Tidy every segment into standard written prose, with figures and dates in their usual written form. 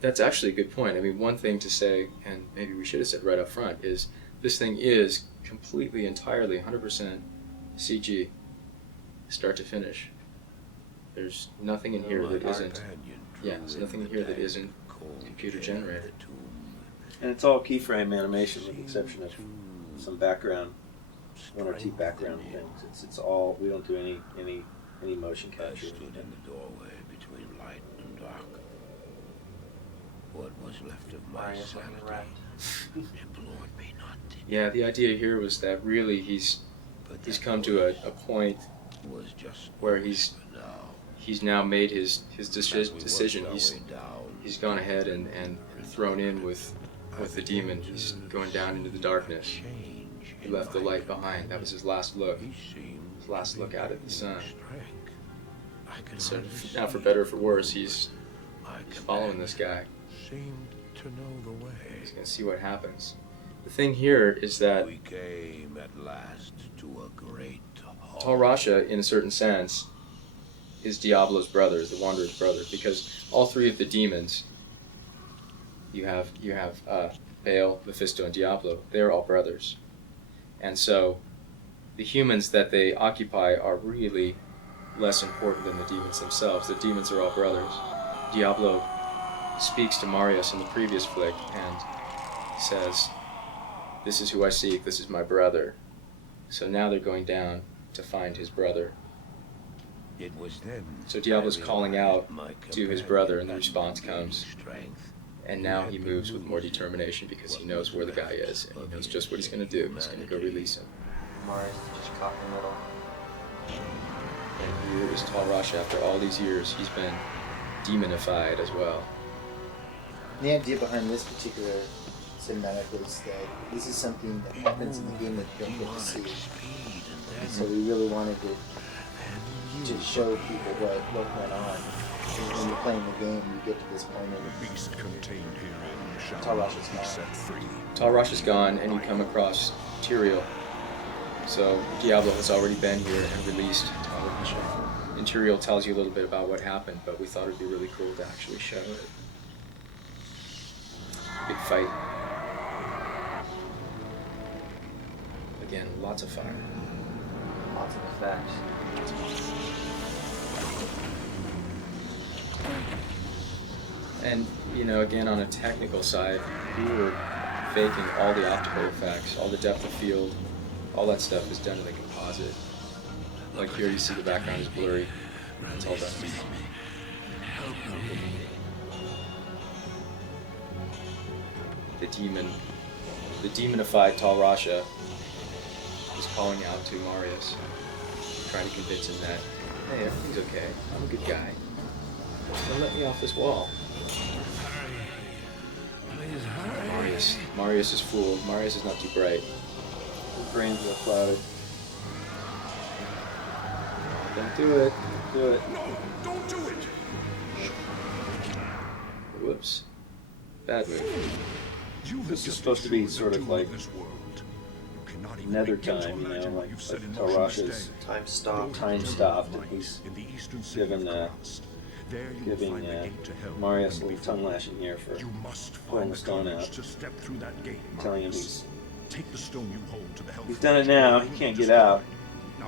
That's actually a good point. I mean, one thing to say, and maybe we should have said right up front, is this thing is completely, entirely, 100% CG, start to finish. There's nothing in here that isn't. Yeah, there's nothing in here that isn't computer generated. And it's all keyframe animation, with the exception of some background, one or two background things. It's all. We don't do any motion capture. I stood in the doorway between light and dark. What was left of my sanity implored me not to. Yeah, the idea here was that really he's come to a point where he's now made his decision. He's gone ahead and thrown in with the demon. He's going down into the darkness. He left the light behind. That was his last look. His last look out at the sun. So now, for better or for worse, he's following this guy. He's going to see what happens. The thing here is that we came at last to a great Tal Rasha, in a certain sense, is Diablo's brother, the Wanderer's brother, because all three of the demons, you have Baal, Mephisto, and Diablo, they're all brothers. And so the humans that they occupy are really less important than the demons themselves. The demons are all brothers. Diablo speaks to Marius in the previous flick and says, "This is who I seek, this is my brother." So now they're going down to find his brother. It was then so Diablo's calling out to his brother, and the response comes. And now he moves with more determination because he knows where the guy is, and he knows just what he's going to do. He's going to go release him. Marius just caught in the middle. And here is Tal Rasha. After all these years, he's been demonified as well. The idea behind this particular cinematic was that this is something that happens in the game that you don't get to see. And so we really wanted to show people what went on. When you're playing the game, you get to this point and Tal Rasha's gone, and you come across Tyrael. So Diablo has already been here and released Tal Rasha. And Tyrael tells you a little bit about what happened, but we thought it would be really cool to actually show it. Big fight. Again, lots of fire. Lots of effects. And, again, on a technical side, we were faking all the optical effects, all the depth of field, all that stuff is done in the composite. Like here, you see the background is blurry. It's all done. The demonified Tal Rasha is calling out to Marius, trying to convince him that, hey, everything's okay. I'm a good guy. Don't let me off this wall. Marius is fooled. Marius is not too bright. His brains are clouded. Don't do it. Do it. No, don't do it. Whoops. Bad move. This is supposed to be sort of like Nether time, like Tal Rasha's Time stopped. And he's giving Marius a little tongue lashing here for pulling the stone out, telling him he's done it now. He can't get out.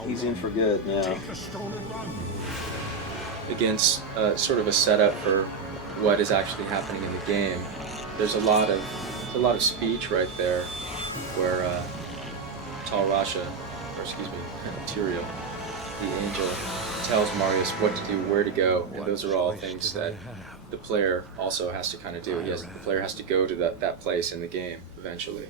He's in for good now. Again, sort of a setup for what is actually happening in the game. There's a lot of speech right there, where Tal Rasha, or excuse me, Tyrael, the angel, tells Marius what to do, where to go, and those are all things that the player also has to kind of do. The player has to go to that place in the game eventually.